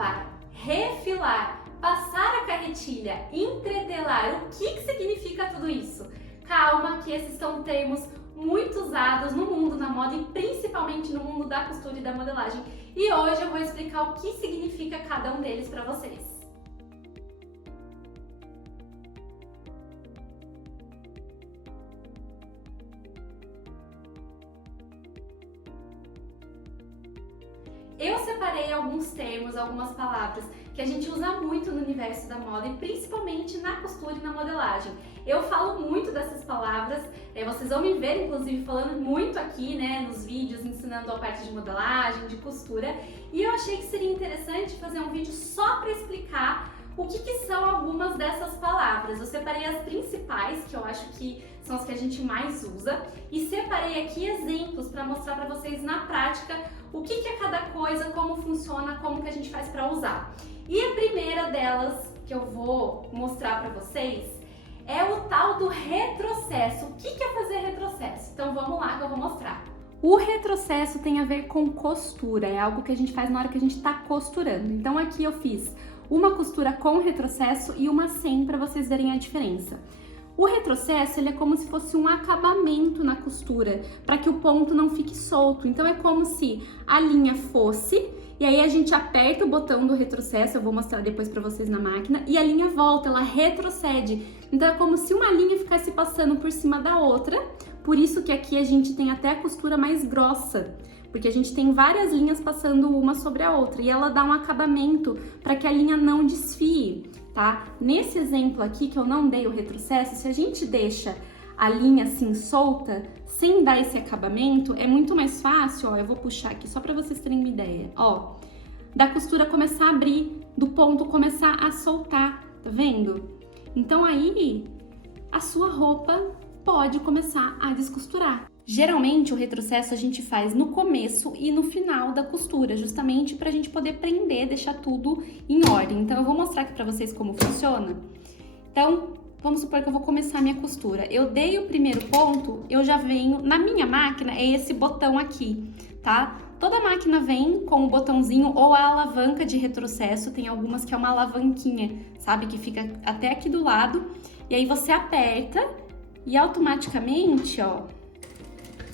cravar, refilar, passar a carretilha, entretelar, o que significa tudo isso? Calma, que esses são termos muito usados no mundo da moda e principalmente no mundo da costura e da modelagem. E hoje eu vou explicar o que significa cada um deles para vocês. Eu separei alguns termos, algumas palavras que a gente usa muito no universo da moda e principalmente na costura e na modelagem. Eu falo muito dessas palavras, vocês vão me ver inclusive falando muito aqui, né, nos vídeos ensinando a parte de modelagem, de costura, e eu achei que seria interessante fazer um vídeo só para explicar o que são algumas dessas palavras. Eu separei as principais, que eu acho que são as que a gente mais usa, e separei aqui exemplos para mostrar para vocês na prática o que é cada coisa, como funciona, como que a gente faz para usar. E a primeira delas que eu vou mostrar para vocês é o tal do retrocesso. O que é fazer retrocesso? Então vamos lá que eu vou mostrar. O retrocesso tem a ver com costura, é algo que a gente faz na hora que a gente está costurando. Então aqui eu fiz uma costura com retrocesso e uma sem para vocês verem a diferença. O retrocesso ele é como se fosse um acabamento na costura, para que o ponto não fique solto. Então é como se a linha fosse, e aí a gente aperta o botão do retrocesso, eu vou mostrar depois para vocês na máquina, e a linha volta, ela retrocede. Então é como se uma linha ficasse passando por cima da outra, por isso que aqui a gente tem até a costura mais grossa, porque a gente tem várias linhas passando uma sobre a outra, e ela dá um acabamento para que a linha não desfie. Tá? Nesse exemplo aqui que eu não dei o retrocesso, se a gente deixa a linha assim solta, sem dar esse acabamento, é muito mais fácil, ó, eu vou puxar aqui só para vocês terem uma ideia, ó, da costura começar a abrir, do ponto começar a soltar, tá vendo? Então aí, a sua roupa pode começar a descosturar. Geralmente o retrocesso a gente faz no começo e no final da costura, justamente para a gente poder prender, deixar tudo em ordem. Então eu vou mostrar aqui para vocês como funciona. Então vamos supor que eu vou começar a minha costura. Eu dei o primeiro ponto, eu já venho, na minha máquina é esse botão aqui, tá? Toda máquina vem com o botãozinho ou a alavanca de retrocesso, tem algumas que é uma alavanquinha, sabe? Que fica até aqui do lado, e aí você aperta e automaticamente, ó,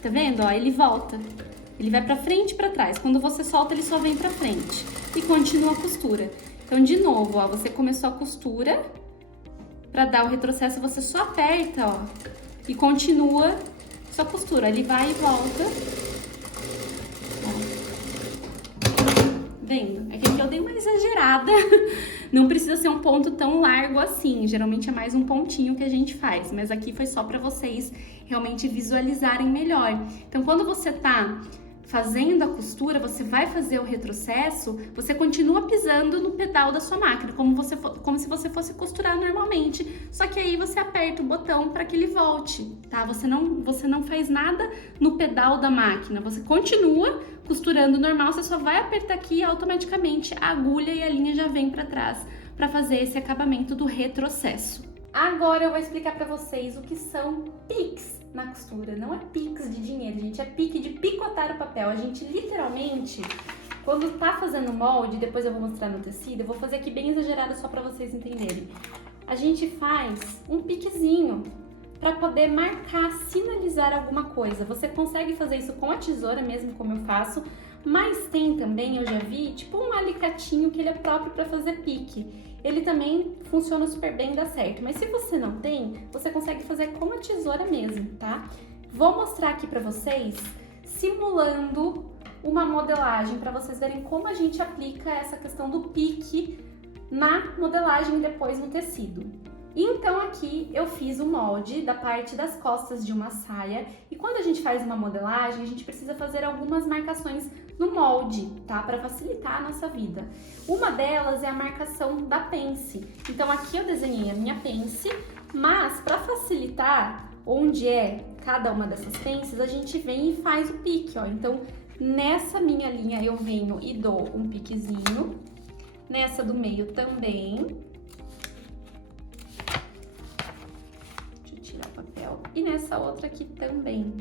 tá vendo? Ó, ele volta. Ele vai pra frente e pra trás. Quando você solta, ele só vem pra frente. E continua a costura. Então, de novo, ó, você começou a costura. Pra dar o retrocesso, você só aperta, ó. E continua sua costura. Ele vai e volta. Ó. Vendo? É que aqui eu dei uma exagerada. Não precisa ser um ponto tão largo assim. Geralmente é mais um pontinho que a gente faz. Mas aqui foi só pra vocês realmente visualizarem melhor. Então, quando você tá fazendo a costura, você vai fazer o retrocesso, você continua pisando no pedal da sua máquina, como se você fosse costurar normalmente, só que aí você aperta o botão para que ele volte, tá? Você não faz nada no pedal da máquina, você continua costurando normal, você só vai apertar aqui e automaticamente a agulha e a linha já vem para trás para fazer esse acabamento do retrocesso. Agora eu vou explicar para vocês o que são piques na costura. Não é piques de dinheiro, gente, é pique de picotar o papel. A gente literalmente, quando tá fazendo molde, depois eu vou mostrar no tecido, eu vou fazer aqui bem exagerado só para vocês entenderem. A gente faz um piquezinho para poder marcar, sinalizar alguma coisa. Você consegue fazer isso com a tesoura mesmo, como eu faço, mas tem também, eu já vi, tipo um alicatinho que ele é próprio para fazer pique. Ele também funciona super bem e dá certo. Mas se você não tem, você consegue fazer com a tesoura mesmo, tá? Vou mostrar aqui pra vocês, simulando uma modelagem, pra vocês verem como a gente aplica essa questão do pique na modelagem e depois no tecido. Então aqui eu fiz o molde da parte das costas de uma saia e quando a gente faz uma modelagem, a gente precisa fazer algumas marcações no molde, tá? Para facilitar a nossa vida. Uma delas é a marcação da pence. Então aqui eu desenhei a minha pence, mas para facilitar onde é cada uma dessas pences, a gente vem e faz o pique, ó. Então nessa minha linha eu venho e dou um piquezinho, nessa do meio também. E nessa outra aqui também.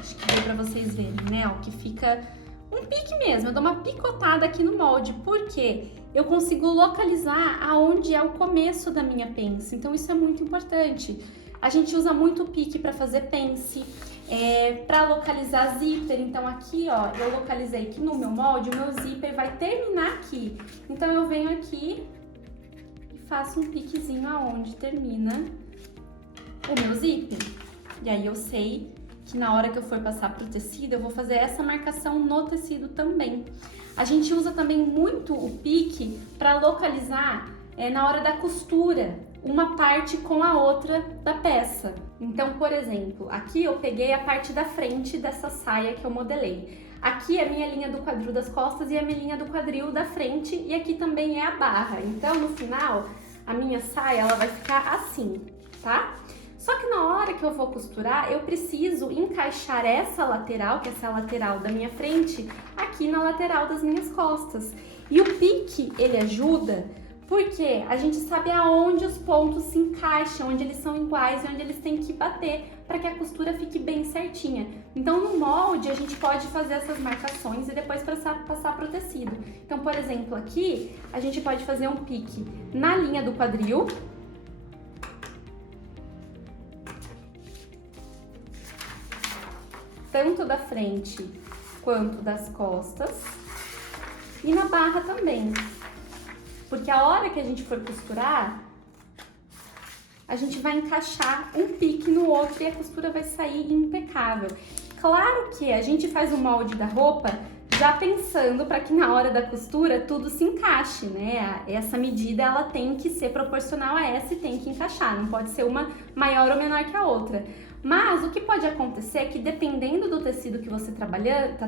Acho que deu pra vocês verem, né? Ó, que fica um um pique mesmo, eu dou uma picotada aqui no molde, porque eu consigo localizar aonde é o começo da minha pence, então isso é muito importante. A gente usa muito o pique para fazer pence, para localizar zíper, então aqui ó, eu localizei que no meu molde o meu zíper vai terminar aqui, então eu venho aqui e faço um piquezinho aonde termina o meu zíper, e aí eu sei que na hora que eu for passar pro tecido, eu vou fazer essa marcação no tecido também. A gente usa também muito o pique para localizar na hora da costura, uma parte com a outra da peça. Então, por exemplo, aqui eu peguei a parte da frente dessa saia que eu modelei. Aqui é a minha linha do quadril das costas e a minha linha do quadril da frente, e aqui também é a barra. Então, no final, a minha saia ela vai ficar assim, tá? Só que na hora que eu vou costurar, eu preciso encaixar essa lateral, que essa é a lateral da minha frente, aqui na lateral das minhas costas. E o pique, ele ajuda porque a gente sabe aonde os pontos se encaixam, onde eles são iguais e onde eles têm que bater para que a costura fique bem certinha. Então no molde a gente pode fazer essas marcações e depois passar para o tecido. Então, por exemplo, aqui a gente pode fazer um pique na linha do quadril, tanto da frente quanto das costas, e na barra também, porque a hora que a gente for costurar, a gente vai encaixar um pique no outro e a costura vai sair impecável. Claro que a gente faz o molde da roupa já pensando para que na hora da costura tudo se encaixe, né? Essa medida ela tem que ser proporcional a essa e tem que encaixar, não pode ser uma maior ou menor que a outra. Mas o que pode acontecer é que dependendo do tecido que você tá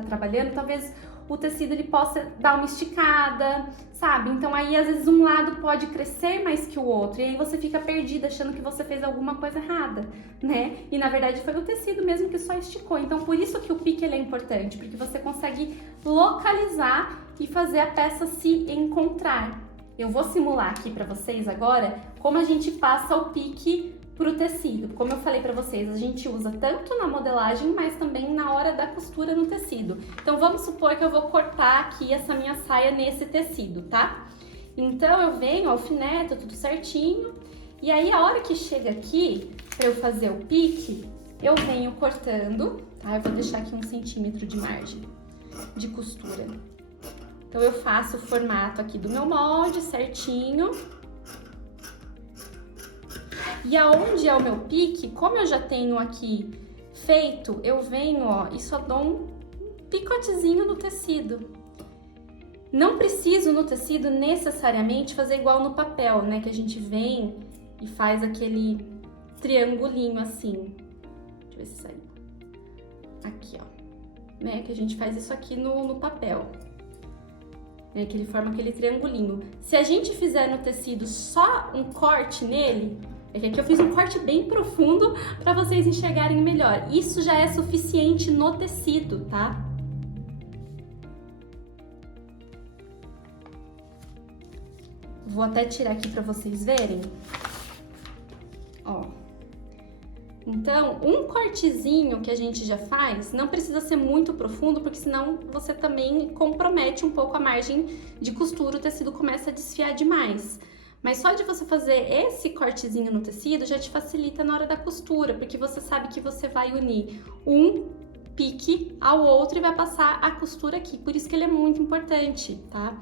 trabalhando, talvez o tecido ele possa dar uma esticada, sabe? Então aí às vezes um lado pode crescer mais que o outro e aí você fica perdida achando que você fez alguma coisa errada, né? E na verdade foi o tecido mesmo que só esticou. Então por isso que o pique ele é importante, porque você consegue localizar e fazer a peça se encontrar. Eu vou simular aqui para vocês agora como a gente passa o pique pro tecido. Como eu falei para vocês, a gente usa tanto na modelagem, mas também na hora da costura no tecido. Então vamos supor que eu vou cortar aqui essa minha saia nesse tecido, tá? Então eu venho, alfineto, tudo certinho, e aí a hora que chega aqui, para eu fazer o pique, eu venho cortando, tá? Eu vou deixar aqui 1 centímetro de margem de costura. Então eu faço o formato aqui do meu molde certinho. E aonde é o meu pique, como eu já tenho aqui feito, eu venho, ó, e só dou um picotezinho no tecido. Não preciso no tecido necessariamente fazer igual no papel, né? Que a gente vem e faz aquele triangulinho assim. Deixa eu ver se saiu. Aqui, ó. Né? Que a gente faz isso aqui no papel. Né? Que ele forma aquele triangulinho. Se a gente fizer no tecido só um corte nele, é que aqui eu fiz um corte bem profundo para vocês enxergarem melhor. Isso já é suficiente no tecido, tá? Vou até tirar aqui para vocês verem. Ó. Então, um cortezinho que a gente já faz, não precisa ser muito profundo, porque senão você também compromete um pouco a margem de costura, o tecido começa a desfiar demais. Mas só de você fazer esse cortezinho no tecido já te facilita na hora da costura, porque você sabe que você vai unir um pique ao outro e vai passar a costura aqui. Por isso que ele é muito importante, tá?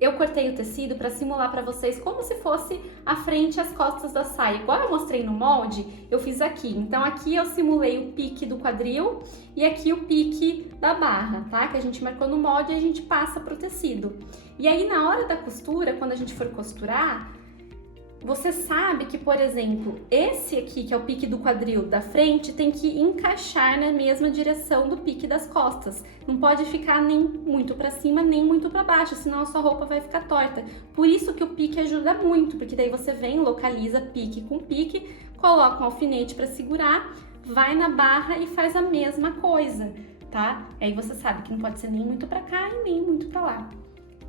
Eu cortei o tecido para simular para vocês como se fosse a frente e as costas da saia. Igual eu mostrei no molde, eu fiz aqui. Então aqui eu simulei o pique do quadril e aqui o pique da barra, tá? Que a gente marcou no molde e a gente passa pro tecido. E aí na hora da costura, quando a gente for costurar, você sabe que, por exemplo, esse aqui, que é o pique do quadril da frente, tem que encaixar na mesma direção do pique das costas. Não pode ficar nem muito para cima, nem muito para baixo, senão a sua roupa vai ficar torta. Por isso que o pique ajuda muito, porque daí você vem, localiza pique com pique, coloca um alfinete para segurar, vai na barra e faz a mesma coisa, tá? Aí você sabe que não pode ser nem muito para cá e nem muito para lá.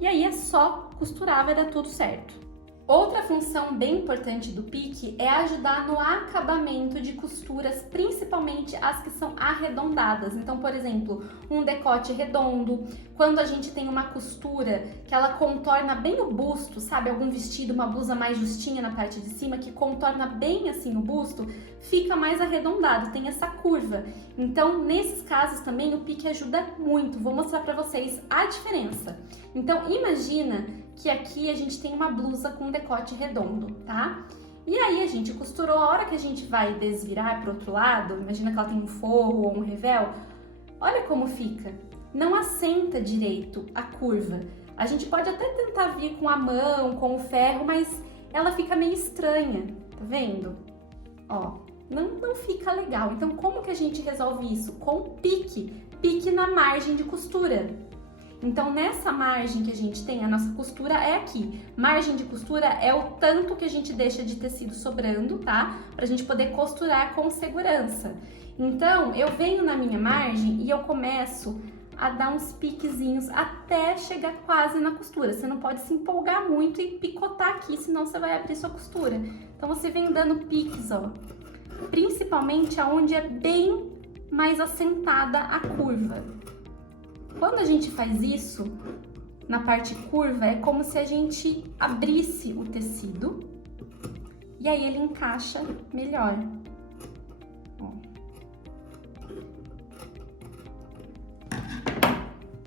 E aí é só costurar, vai dar tudo certo. Outra função bem importante do pique é ajudar no acabamento de costuras, principalmente as que são arredondadas. Então, por exemplo, um decote redondo, quando a gente tem uma costura que ela contorna bem o busto, sabe? Algum vestido, uma blusa mais justinha na parte de cima, que contorna bem assim o busto, fica mais arredondado, tem essa curva. Então, nesses casos também o pique ajuda muito. Vou mostrar pra vocês a diferença. Então, imagina que aqui a gente tem uma blusa com decote redondo, tá? E aí a gente costurou, a hora que a gente vai desvirar pro outro lado, imagina que ela tem um forro ou um revel, olha como fica. Não assenta direito a curva. A gente pode até tentar vir com a mão, com o ferro, mas ela fica meio estranha, tá vendo? Ó, não fica legal. Então como que a gente resolve isso? Com pique. Pique na margem de costura. Então, nessa margem que a gente tem, a nossa costura é aqui. Margem de costura é o tanto que a gente deixa de tecido sobrando, tá? Pra gente poder costurar com segurança. Então, eu venho na minha margem e eu começo a dar uns piquezinhos até chegar quase na costura. Você não pode se empolgar muito e picotar aqui, senão você vai abrir sua costura. Então, você vem dando piques, ó. Principalmente aonde é bem mais assentada a curva. Quando a gente faz isso, na parte curva, é como se a gente abrisse o tecido e aí ele encaixa melhor. Ó.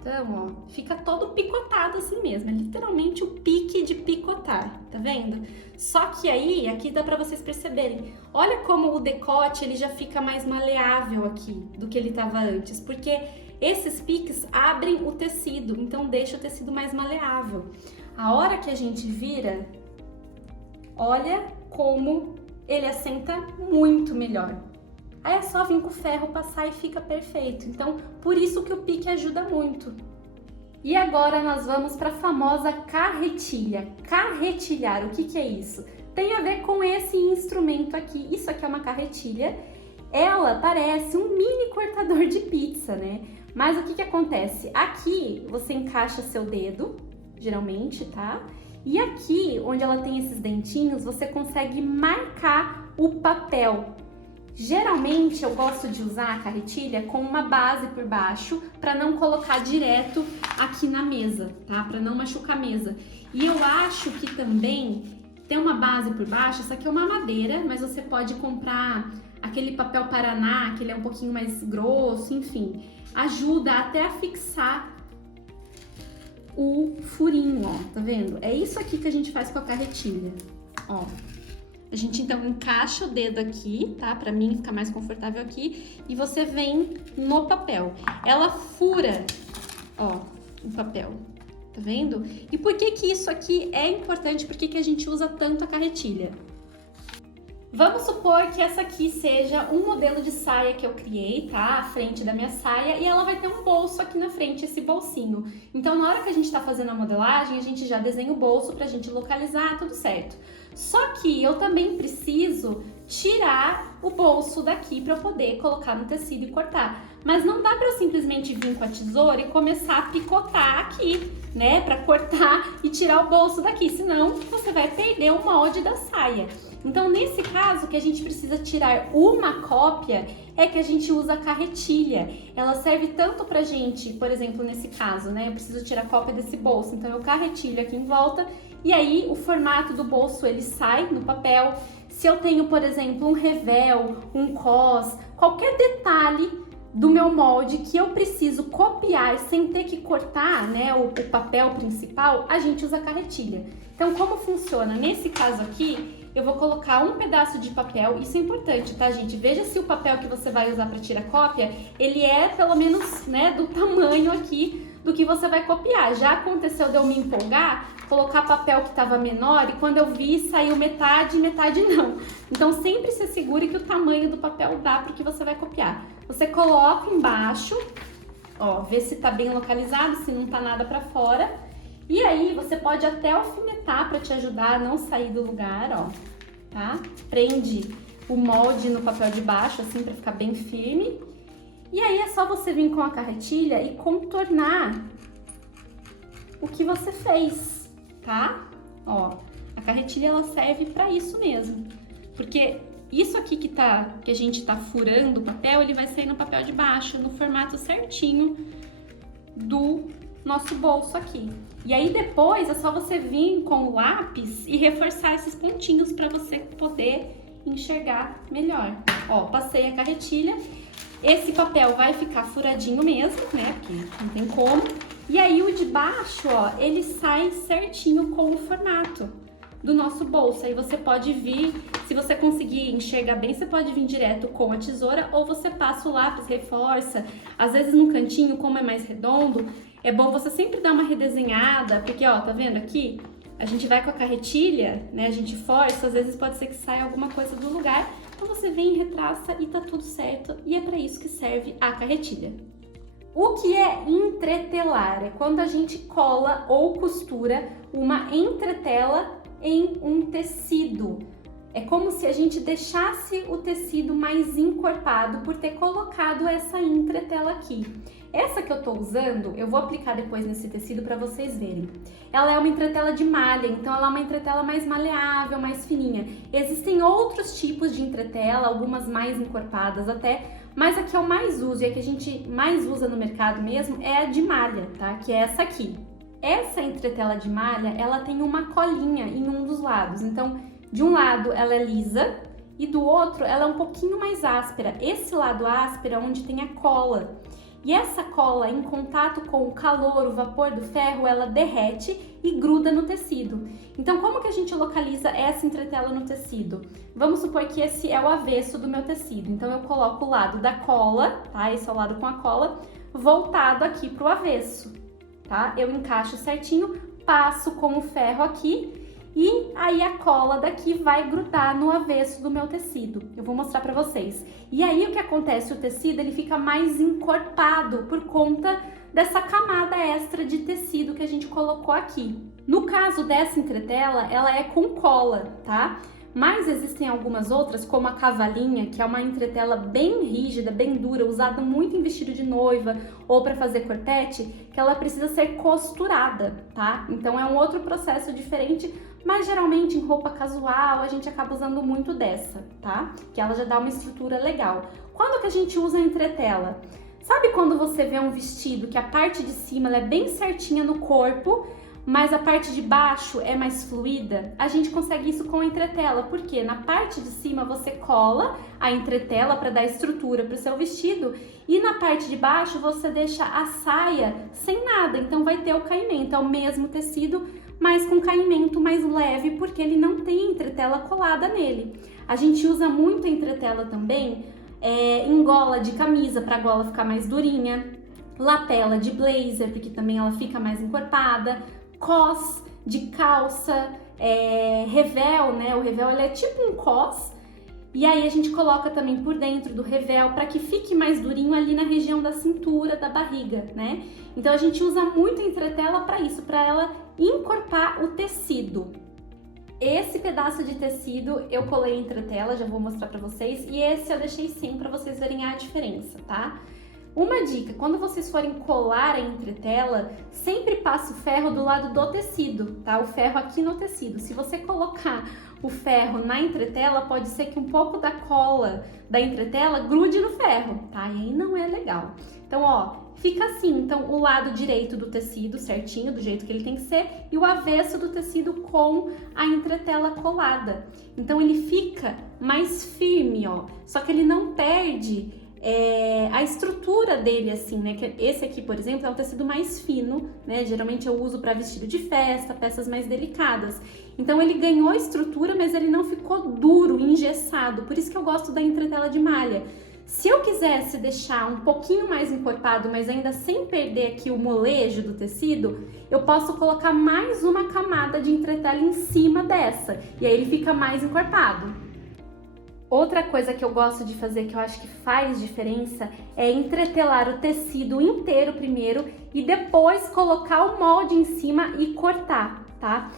Então, ó, fica todo picotado assim mesmo, é literalmente o pique de picotar, tá vendo? Só que aí, aqui dá pra vocês perceberem, olha como o decote ele já fica mais maleável aqui do que ele tava antes, porque esses piques abrem o tecido, então deixa o tecido mais maleável. A hora que a gente vira, olha como ele assenta muito melhor. Aí é só vir com o ferro, passar e fica perfeito. Então, por isso que o pique ajuda muito. E agora nós vamos para a famosa carretilha. Carretilhar, o que é isso? Tem a ver com esse instrumento aqui. Isso aqui é uma carretilha. Ela parece um mini cortador de pizza, né? Mas o que acontece? Aqui você encaixa seu dedo, geralmente, tá? E aqui, onde ela tem esses dentinhos, você consegue marcar o papel. Geralmente eu gosto de usar a carretilha com uma base por baixo para não colocar direto aqui na mesa, tá? Para não machucar a mesa. E eu acho que também tem uma base por baixo, essa aqui é uma madeira, mas você pode comprar aquele papel Paraná, que ele é um pouquinho mais grosso, enfim. Ajuda até a fixar o furinho, ó, tá vendo? É isso aqui que a gente faz com a carretilha, ó. A gente então encaixa o dedo aqui, tá? Pra mim ficar mais confortável aqui. E você vem no papel. Ela fura, ó, o papel. Tá vendo? E por que que isso aqui é importante? Por que que a gente usa tanto a carretilha? Vamos supor que essa aqui seja um modelo de saia que eu criei, tá? A frente da minha saia, e ela vai ter um bolso aqui na frente, esse bolsinho. Então, na hora que a gente tá fazendo a modelagem, a gente já desenha o bolso pra gente localizar, tudo certo. Só que eu também preciso tirar o bolso daqui pra eu poder colocar no tecido e cortar. Mas não dá pra eu simplesmente vir com a tesoura e começar a picotar aqui, né? Pra cortar e tirar o bolso daqui, senão você vai perder o molde da saia. Então, nesse caso, que a gente precisa tirar uma cópia, é que a gente usa a carretilha. Ela serve tanto pra gente, por exemplo, nesse caso, né? Eu preciso tirar cópia desse bolso, então eu carretilho aqui em volta e aí o formato do bolso ele sai no papel. Se eu tenho, por exemplo, um revel, um cos, qualquer detalhe do meu molde que eu preciso copiar sem ter que cortar, né, o papel principal, a gente usa a carretilha. Então, como funciona? Nesse caso aqui, eu vou colocar um pedaço de papel, isso é importante, tá, gente? Veja se o papel que você vai usar para tirar cópia, ele é pelo menos, né, do tamanho aqui do que você vai copiar. Já aconteceu de eu me empolgar, colocar papel que estava menor e quando eu vi saiu metade e metade não. Então sempre se assegure que o tamanho do papel dá para o que você vai copiar. Você coloca embaixo, ó, vê se tá bem localizado, se não tá nada para fora. E aí você pode até alfinetar para te ajudar a não sair do lugar, ó, tá? Prende o molde no papel de baixo assim para ficar bem firme. E aí é só você vir com a carretilha e contornar o que você fez, tá? Ó, a carretilha ela serve para isso mesmo, porque isso aqui que a gente tá furando o papel, ele vai sair no papel de baixo, no formato certinho do nosso bolso aqui. E aí depois é só você vir com o lápis e reforçar esses pontinhos para você poder enxergar melhor. Ó, passei a carretilha. Esse papel vai ficar furadinho mesmo, né? Porque não tem como. E aí o de baixo, ó, ele sai certinho com o formato do nosso bolso. Aí você pode vir, se você conseguir enxergar bem, você pode vir direto com a tesoura ou você passa o lápis, reforça. Às vezes no cantinho, como é mais redondo, é bom você sempre dar uma redesenhada, porque ó, tá vendo aqui? A gente vai com a carretilha, né? A gente força, às vezes pode ser que saia alguma coisa do lugar. Então você vem, retraça e tá tudo certo. E é para isso que serve a carretilha. O que é entretelar? É quando a gente cola ou costura uma entretela em um tecido. É como se a gente deixasse o tecido mais encorpado por ter colocado essa entretela aqui. Essa que eu tô usando, eu vou aplicar depois nesse tecido para vocês verem. Ela é uma entretela de malha, então ela é uma entretela mais maleável, mais fininha. Existem outros tipos de entretela, algumas mais encorpadas até, mas a que eu mais uso e a que a gente mais usa no mercado mesmo é a de malha, tá? Que é essa aqui. Essa entretela de malha, ela tem uma colinha em um dos lados, então de um lado ela é lisa e do outro ela é um pouquinho mais áspera. Esse lado áspero é onde tem a cola. E essa cola, em contato com o calor, o vapor do ferro, ela derrete e gruda no tecido. Então, como que a gente localiza essa entretela no tecido? Vamos supor que esse é o avesso do meu tecido. Então, eu coloco o lado da cola, tá? Esse é o lado com a cola, voltado aqui pro avesso, tá? Eu encaixo certinho, passo com o ferro aqui e aí a cola daqui vai grudar no avesso do meu tecido. Eu vou mostrar pra vocês. E aí o que acontece? O tecido ele fica mais encorpado por conta dessa camada extra de tecido que a gente colocou aqui. No caso dessa entretela, ela é com cola, tá? Mas existem algumas outras, como a cavalinha, que é uma entretela bem rígida, bem dura, usada muito em vestido de noiva ou para fazer corpete, que ela precisa ser costurada, tá? Então é um outro processo diferente, mas geralmente em roupa casual a gente acaba usando muito dessa, tá? Que ela já dá uma estrutura legal. Quando que a gente usa a entretela? Sabe quando você vê um vestido que a parte de cima ela é bem certinha no corpo, mas a parte de baixo é mais fluida? A gente consegue isso com a entretela, porque na parte de cima você cola a entretela para dar estrutura para o seu vestido e na parte de baixo você deixa a saia sem nada, então vai ter o caimento, é o mesmo tecido, mas com caimento mais leve, porque ele não tem entretela colada nele. A gente usa muito a entretela também em gola de camisa, para a gola ficar mais durinha, lapela de blazer, porque também ela fica mais encorpada, cós de calça, revel, né? O revel ele é tipo um cós, e aí a gente coloca também por dentro do revel para que fique mais durinho ali na região da cintura, da barriga, né? Então a gente usa muito a entretela para isso, para ela encorpar o tecido. Esse pedaço de tecido eu colei a entretela, já vou mostrar para vocês, e esse eu deixei sem para vocês verem a diferença, tá? Uma dica, quando vocês forem colar a entretela, sempre passe o ferro do lado do tecido, tá? O ferro aqui no tecido. Se você colocar o ferro na entretela, pode ser que um pouco da cola da entretela grude no ferro, tá? E aí não é legal. Então, ó, fica assim, então, o lado direito do tecido certinho, do jeito que ele tem que ser, e o avesso do tecido com a entretela colada. Então, ele fica mais firme, ó, só que ele não perde a estrutura dele, assim, né? Que esse aqui, por exemplo, é um tecido mais fino, né? Geralmente eu uso para vestido de festa, peças mais delicadas. Então ele ganhou estrutura, mas ele não ficou duro, engessado. Por isso que eu gosto da entretela de malha. Se eu quisesse deixar um pouquinho mais encorpado, mas ainda sem perder aqui o molejo do tecido, eu posso colocar mais uma camada de entretela em cima dessa. E aí ele fica mais encorpado. Outra coisa que eu gosto de fazer, que eu acho que faz diferença, é entretelar o tecido inteiro primeiro e depois colocar o molde em cima e cortar, tá?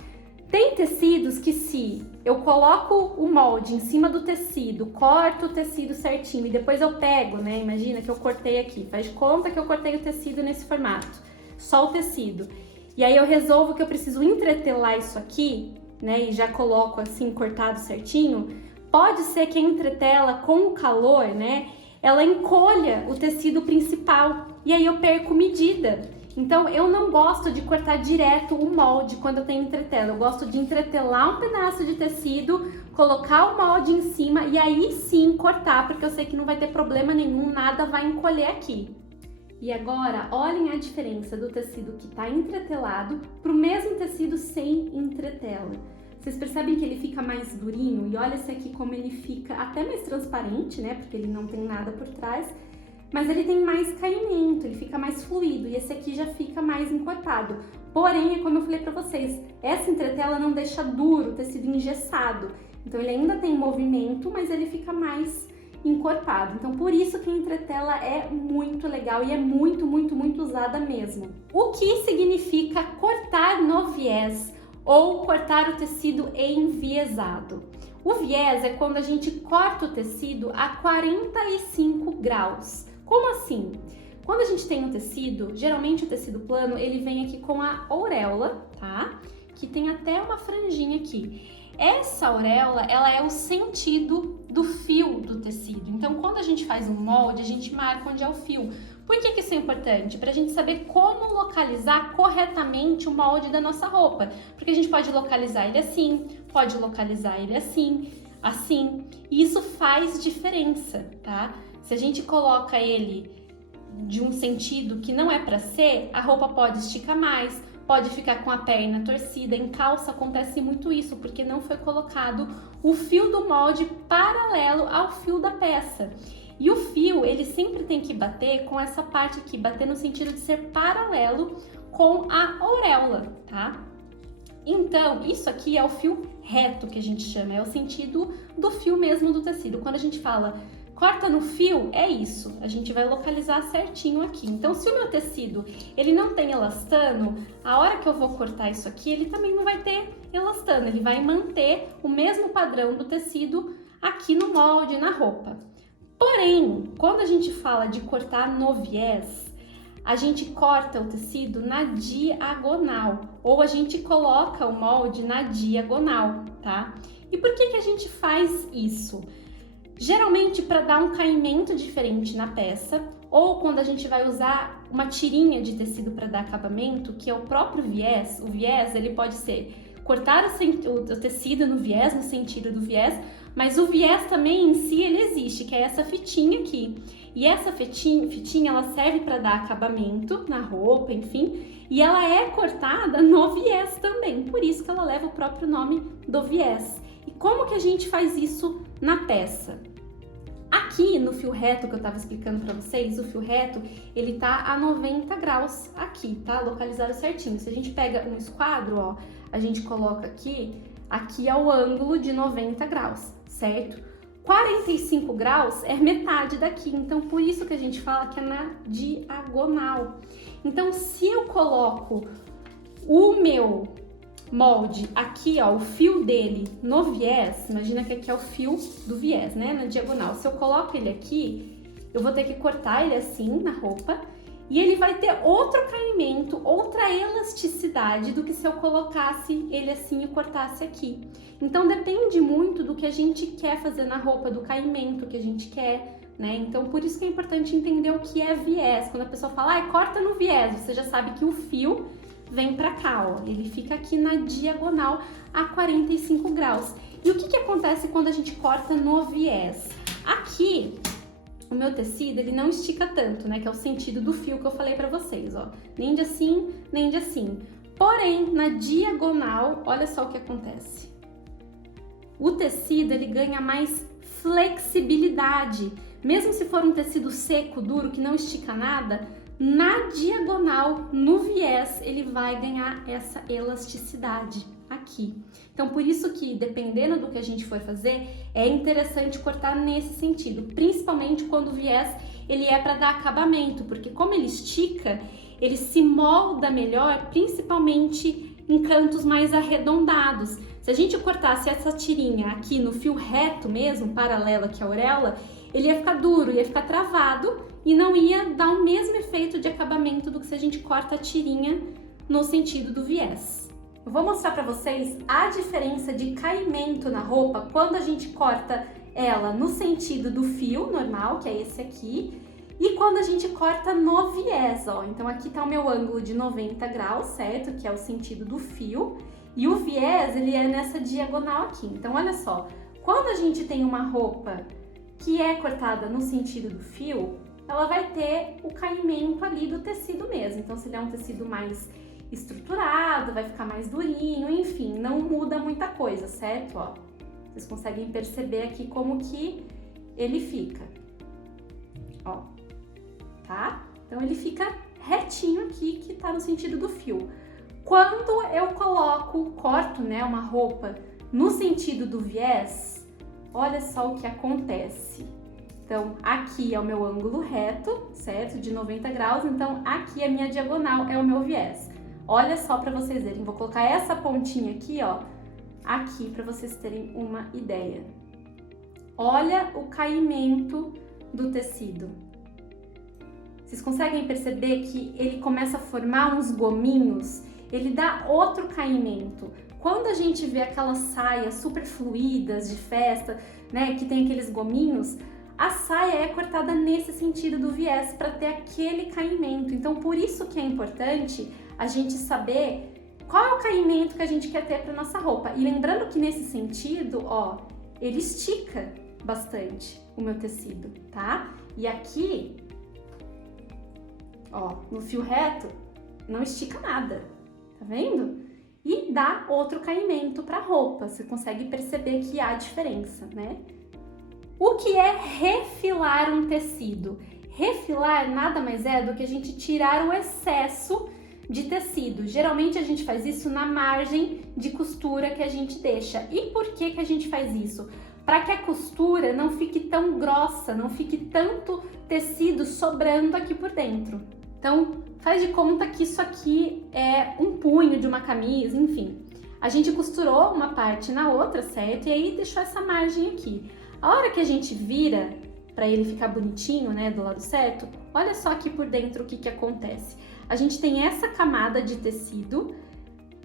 Tem tecidos que se eu coloco o molde em cima do tecido, corto o tecido certinho e depois eu pego, né? Imagina que eu cortei aqui, faz de conta que eu cortei o tecido nesse formato, só o tecido. E aí eu resolvo que eu preciso entretelar isso aqui. né, e já coloco assim cortado certinho, pode ser que a entretela com o calor, né, ela encolha o tecido principal e aí eu perco medida. Então eu não gosto de cortar direto o molde quando eu tenho entretela, eu gosto de entretelar um pedaço de tecido, colocar o molde em cima e aí sim cortar, porque eu sei que não vai ter problema nenhum, nada vai encolher aqui. E agora, olhem a diferença do tecido que está entretelado para o mesmo tecido sem entretela. Vocês percebem que ele fica mais durinho? E olha esse aqui como ele fica até mais transparente, né? Porque ele não tem nada por trás. Mas ele tem mais caimento, ele fica mais fluido. E esse aqui já fica mais encorpado. Porém, é como eu falei para vocês, essa entretela não deixa duro, o tecido engessado. Então ele ainda tem movimento, mas ele fica mais encorpado. Então por isso que a entretela é muito legal e é muito, muito, muito usada mesmo. O que significa cortar no viés ou cortar o tecido enviesado? O viés é quando a gente corta o tecido a 45 graus. Como assim? Quando a gente tem um tecido, geralmente o tecido plano, ele vem aqui com a auréola, tá? Que tem até uma franjinha aqui. Essa auréola, ela é o sentido do fio do tecido. Então, quando a gente faz um molde, a gente marca onde é o fio. Por que isso é importante? Para a gente saber como localizar corretamente o molde da nossa roupa. Porque a gente pode localizar ele assim, pode localizar ele assim, assim. E isso faz diferença, tá? Se a gente coloca ele de um sentido que não é para ser, a roupa pode esticar mais, pode ficar com a perna torcida. Em calça acontece muito isso, porque não foi colocado o fio do molde paralelo ao fio da peça. E o fio, ele sempre tem que bater com essa parte aqui, bater no sentido de ser paralelo com a auréola, tá? Então, isso aqui é o fio reto que a gente chama, é o sentido do fio mesmo do tecido. Quando a gente fala corta no fio, é isso, a gente vai localizar certinho aqui. Então, se o meu tecido, ele não tem elastano, a hora que eu vou cortar isso aqui, ele também não vai ter elastano, ele vai manter o mesmo padrão do tecido aqui no molde, na roupa. Porém, quando a gente fala de cortar no viés, a gente corta o tecido na diagonal, ou a gente coloca o molde na diagonal, tá? E por que a gente faz isso? Geralmente para dar um caimento diferente na peça, ou quando a gente vai usar uma tirinha de tecido para dar acabamento, que é o próprio viés. O viés, ele pode ser cortar o tecido no viés, no sentido do viés, mas o viés também em si ele existe, que é essa fitinha aqui. E essa fitinha ela serve para dar acabamento na roupa, enfim, e ela é cortada no viés também, por isso que ela leva o próprio nome do viés. E como que a gente faz isso na peça? Aqui no fio reto que eu estava explicando para vocês, o fio reto, ele tá a 90 graus aqui, tá? Localizado certinho. Se a gente pega um esquadro, ó, a gente coloca aqui é o ângulo de 90 graus, certo? 45 graus é metade daqui, então por isso que a gente fala que é na diagonal. Então, se eu coloco o meu molde aqui, ó, o fio dele no viés, imagina que aqui é o fio do viés, né, na diagonal. Se eu coloco ele aqui, eu vou ter que cortar ele assim na roupa e ele vai ter outro caimento, outra elasticidade do que se eu colocasse ele assim e cortasse aqui. Então depende muito do que a gente quer fazer na roupa, do caimento que a gente quer, né? Então por isso que é importante entender o que é viés. Quando a pessoa fala, corta no viés, você já sabe que o fio vem pra cá, ó, ele fica aqui na diagonal a 45 graus. E o que acontece quando a gente corta no viés? Aqui, o meu tecido, ele não estica tanto, né, que é o sentido do fio que eu falei pra vocês, ó, nem de assim, nem de assim. Porém, na diagonal, olha só o que acontece. O tecido, ele ganha mais flexibilidade. Mesmo se for um tecido seco, duro, que não estica nada, na diagonal, no viés, ele vai ganhar essa elasticidade aqui. Então, por isso que, dependendo do que a gente for fazer, é interessante cortar nesse sentido, principalmente quando o viés ele é para dar acabamento, porque como ele estica, ele se molda melhor, principalmente em cantos mais arredondados. Se a gente cortasse essa tirinha aqui no fio reto mesmo, paralela aqui à auréola, ele ia ficar duro, ia ficar travado e não ia dar o mesmo efeito de acabamento do que se a gente corta a tirinha no sentido do viés. eu vou mostrar pra vocês a diferença de caimento na roupa quando a gente corta ela no sentido do fio normal, que é esse aqui, e quando a gente corta no viés, ó. Então aqui tá o meu ângulo de 90 graus, certo? Que é o sentido do fio. E o viés, ele é nessa diagonal aqui. Então olha só, quando a gente tem uma roupa que é cortada no sentido do fio, ela vai ter o caimento ali do tecido mesmo. Então se ele é um tecido mais estruturado, vai ficar mais durinho, enfim, não muda muita coisa, certo? Ó, vocês conseguem perceber aqui como que ele fica, ó, tá? Então ele fica retinho aqui, que tá no sentido do fio. Quando eu corto, né, uma roupa no sentido do viés, olha só o que acontece. Então, aqui é o meu ângulo reto, certo? De 90 graus, então aqui a minha diagonal é o meu viés. Olha só para vocês verem, vou colocar essa pontinha aqui, ó, aqui para vocês terem uma ideia. Olha o caimento do tecido. Vocês conseguem perceber que ele começa a formar uns gominhos? Ele dá outro caimento. Quando a gente vê aquelas saias super fluídas de festa, né, que tem aqueles gominhos, a saia é cortada nesse sentido do viés para ter aquele caimento. Então, por isso que é importante a gente saber qual é o caimento que a gente quer ter para nossa roupa. E lembrando que nesse sentido, ó, ele estica bastante o meu tecido, tá? E aqui, ó, no fio reto, não estica nada, tá vendo? E dá outro caimento para a roupa, você consegue perceber que há diferença, né? O que é refilar um tecido? Refilar nada mais é do que a gente tirar o excesso de tecido. Geralmente a gente faz isso na margem de costura que a gente deixa. E por que que a gente faz isso? Para que a costura não fique tão grossa, não fique tanto tecido sobrando aqui por dentro. Então, faz de conta que isso aqui é um punho de uma camisa, enfim. A gente costurou uma parte na outra, certo? E aí deixou essa margem aqui. A hora que a gente vira, para ele ficar bonitinho, né, do lado certo, olha só aqui por dentro o que que acontece. A gente tem essa camada de tecido,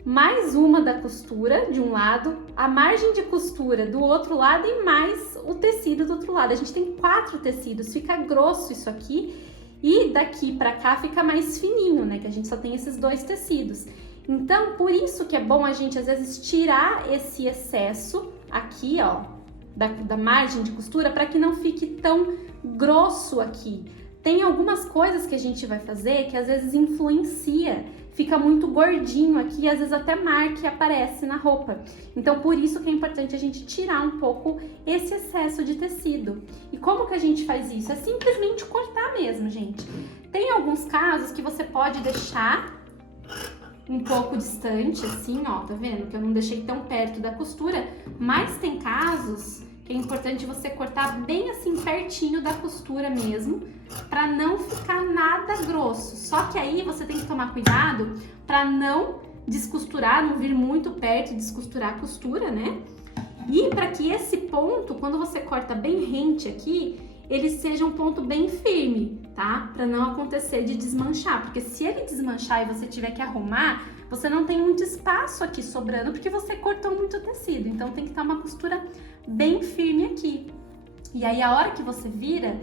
mais uma da costura de um lado, a margem de costura do outro lado e mais o tecido do outro lado. A gente tem 4 tecidos, fica grosso isso aqui e daqui para cá fica mais fininho, né, que a gente só tem esses 2 tecidos. Então, por isso que é bom a gente às vezes tirar esse excesso aqui, ó, da margem de costura, para que não fique tão grosso aqui. Tem algumas coisas que a gente vai fazer que às vezes influencia, fica muito gordinho aqui, às vezes até marca aparece na roupa. Então, por isso que é importante a gente tirar um pouco esse excesso de tecido. E como que a gente faz isso? É simplesmente cortar mesmo, gente. Tem alguns casos que você pode deixar um pouco distante, assim, ó, tá vendo? Que eu não deixei tão perto da costura, mas tem casos que é importante você cortar bem assim pertinho da costura mesmo, para não ficar nada grosso. Só que aí você tem que tomar cuidado para não descosturar, não vir muito perto e descosturar a costura, né? E para que esse ponto, quando você corta bem rente aqui, ele seja um ponto bem firme, tá? Para não acontecer de desmanchar, porque se ele desmanchar e você tiver que arrumar, você não tem muito espaço aqui sobrando, porque você cortou muito tecido. Então tem que estar uma costura bem firme aqui. E aí a hora que você vira,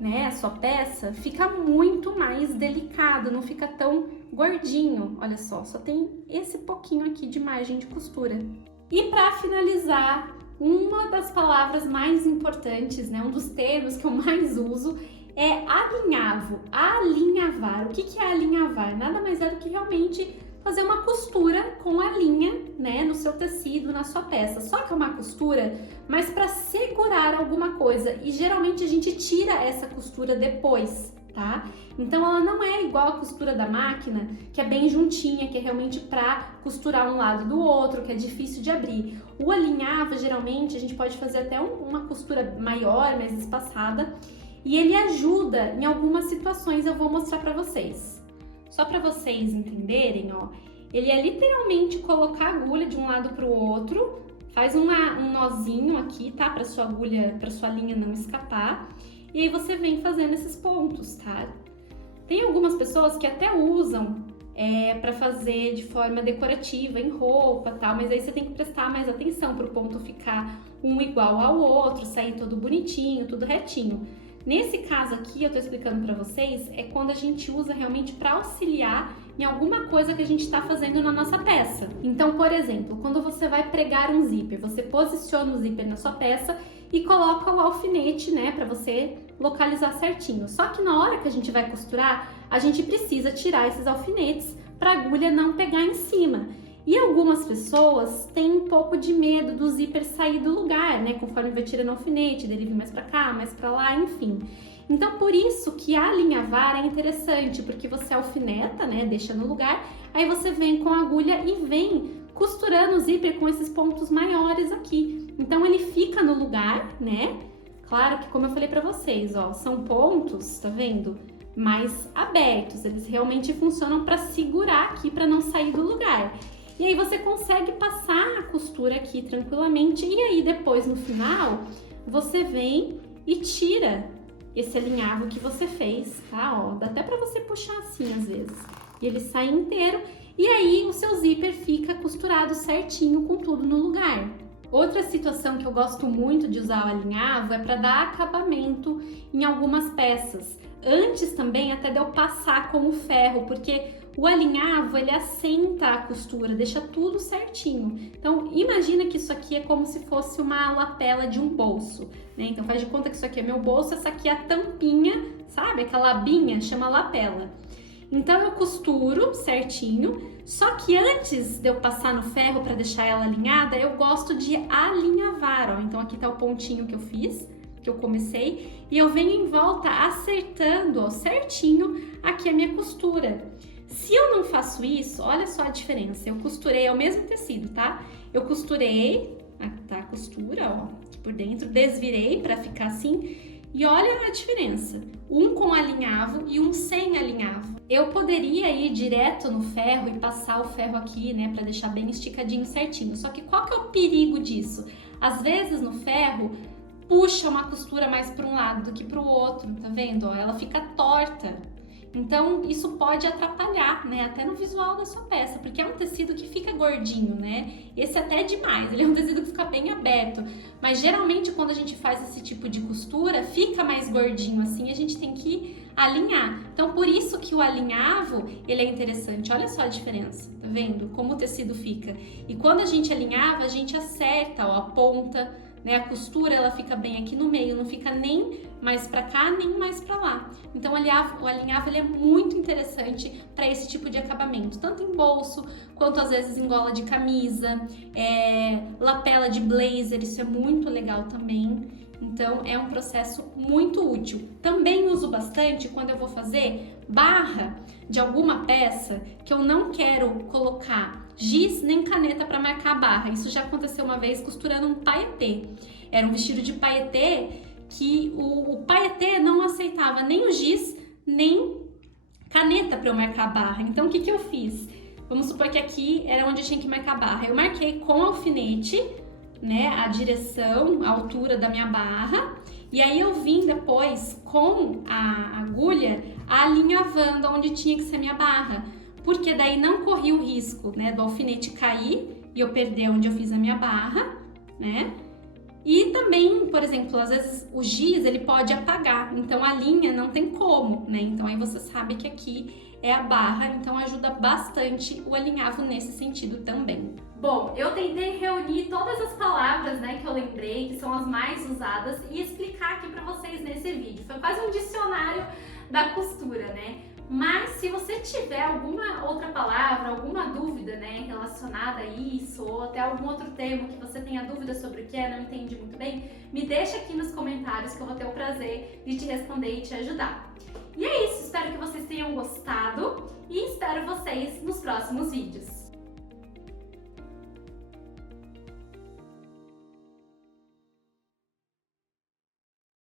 né, a sua peça, fica muito mais delicado, não fica tão gordinho. Olha só tem esse pouquinho aqui de margem de costura. E para finalizar, uma das palavras mais importantes, né, um dos termos que eu mais uso é alinhavo, alinhavar. O que que é alinhavar? Nada mais é do que realmente fazer uma costura com a linha, né, no seu tecido, na sua peça. Só que é uma costura, mas para segurar alguma coisa. E geralmente a gente tira essa costura depois, tá? Então ela não é igual a costura da máquina, que é bem juntinha, que é realmente para costurar um lado do outro, que é difícil de abrir. O alinhavo, geralmente, a gente pode fazer até uma costura maior, mais espaçada, e ele ajuda em algumas situações, eu vou mostrar para vocês. Só para vocês entenderem, ó, ele é literalmente colocar a agulha de um lado para o outro, faz um nozinho aqui, tá? Para sua agulha, para sua linha não escapar. E aí você vem fazendo esses pontos, tá? Tem algumas pessoas que até usam para fazer de forma decorativa em roupa, tal, mas aí você tem que prestar mais atenção para o ponto ficar um igual ao outro, sair todo bonitinho, tudo retinho. Nesse caso aqui, eu tô explicando para vocês, é quando a gente usa realmente para auxiliar em alguma coisa que a gente está fazendo na nossa peça. Então, por exemplo, quando você vai pregar um zíper, você posiciona o zíper na sua peça e coloca o alfinete, né, para você localizar certinho. Só que na hora que a gente vai costurar, a gente precisa tirar esses alfinetes para a agulha não pegar em cima. E algumas pessoas têm um pouco de medo do zíper sair do lugar, né, conforme vai tirando o alfinete, dele vir mais para cá, mais para lá, enfim. Então, por isso que a alinhavar é interessante, porque você alfineta, né, deixa no lugar, aí você vem com a agulha e vem costurando o zíper com esses pontos maiores aqui. Então, ele fica no lugar, né? Claro que, como eu falei pra vocês, ó, são pontos, tá vendo? Mais abertos, eles realmente funcionam para segurar aqui, para não sair do lugar. E aí você consegue passar a costura aqui tranquilamente, e aí depois, no final, você vem e tira esse alinhavo que você fez, tá? Ó, dá até pra você puxar assim às vezes. E ele sai inteiro e aí o seu zíper fica costurado certinho com tudo no lugar. Outra situação que eu gosto muito de usar o alinhavo é para dar acabamento em algumas peças. Antes também até de eu passar com o ferro, porque o alinhavo ele assenta a costura, deixa tudo certinho. Então imagina que isso aqui é como se fosse uma lapela de um bolso, né? Então faz de conta que isso aqui é meu bolso, essa aqui é a tampinha, sabe? Aquela abinha chama lapela. Então eu costuro certinho, só que antes de eu passar no ferro para deixar ela alinhada, eu gosto de alinhavar, ó. Então aqui tá o pontinho que eu fiz, que eu comecei, e eu venho em volta acertando, ó, certinho aqui a minha costura. Se eu não faço isso, olha só a diferença. Eu costurei, é o mesmo tecido, tá? Eu costurei, tá a costura, ó, aqui por dentro, desvirei para ficar assim. E olha a diferença, um com alinhavo e um sem alinhavo. Eu poderia ir direto no ferro e passar o ferro aqui, né, para deixar bem esticadinho certinho. Só que qual que é o perigo disso? Às vezes no ferro puxa uma costura mais para um lado do que para o outro, tá vendo? Ó, ela fica torta. Então isso pode atrapalhar, né, até no visual da sua peça, porque é um tecido que fica gordinho, né? Esse até é demais, ele é um tecido que fica bem aberto, mas geralmente quando a gente faz esse tipo de costura, fica mais gordinho assim, a gente tem que alinhar. Então por isso que o alinhavo, ele é interessante. Olha só a diferença, tá vendo? Como o tecido fica. E quando a gente alinhava, a gente acerta, ó, a ponta, né? A costura ela fica bem aqui no meio, não fica nem mais para cá, nem mais para lá. Então o alinhavo ele é muito interessante para esse tipo de acabamento, tanto em bolso, quanto às vezes em gola de camisa, lapela de blazer, isso é muito legal também. Então é um processo muito útil. Também uso bastante quando eu vou fazer barra de alguma peça que eu não quero colocar giz nem caneta para marcar a barra. Isso já aconteceu uma vez costurando um paetê. Era um vestido de paetê que o paetê não aceitava nem o giz nem caneta para eu marcar a barra. Então o que eu fiz? Vamos supor que aqui era onde eu tinha que marcar a barra. Eu marquei com alfinete, né, a direção, a altura da minha barra, e aí eu vim depois com a agulha alinhavando onde tinha que ser minha barra, porque daí não corri o risco, né, do alfinete cair e eu perder onde eu fiz a minha barra, né? E também, por exemplo, às vezes o giz ele pode apagar, então a linha não tem como, né? Então aí você sabe que aqui é a barra, então ajuda bastante o alinhavo nesse sentido também. Bom, eu tentei reunir todas as palavras, né, que eu lembrei, que são as mais usadas, e explicar aqui pra vocês nesse vídeo. Foi quase um dicionário da costura, né? Mas se você tiver alguma outra palavra, alguma dúvida, né, relacionada a isso, ou até algum outro termo que você tenha dúvida sobre o que é, não entende muito bem, me deixa aqui nos comentários que eu vou ter o prazer de te responder e te ajudar. E é isso, espero que vocês tenham gostado e espero vocês nos próximos vídeos.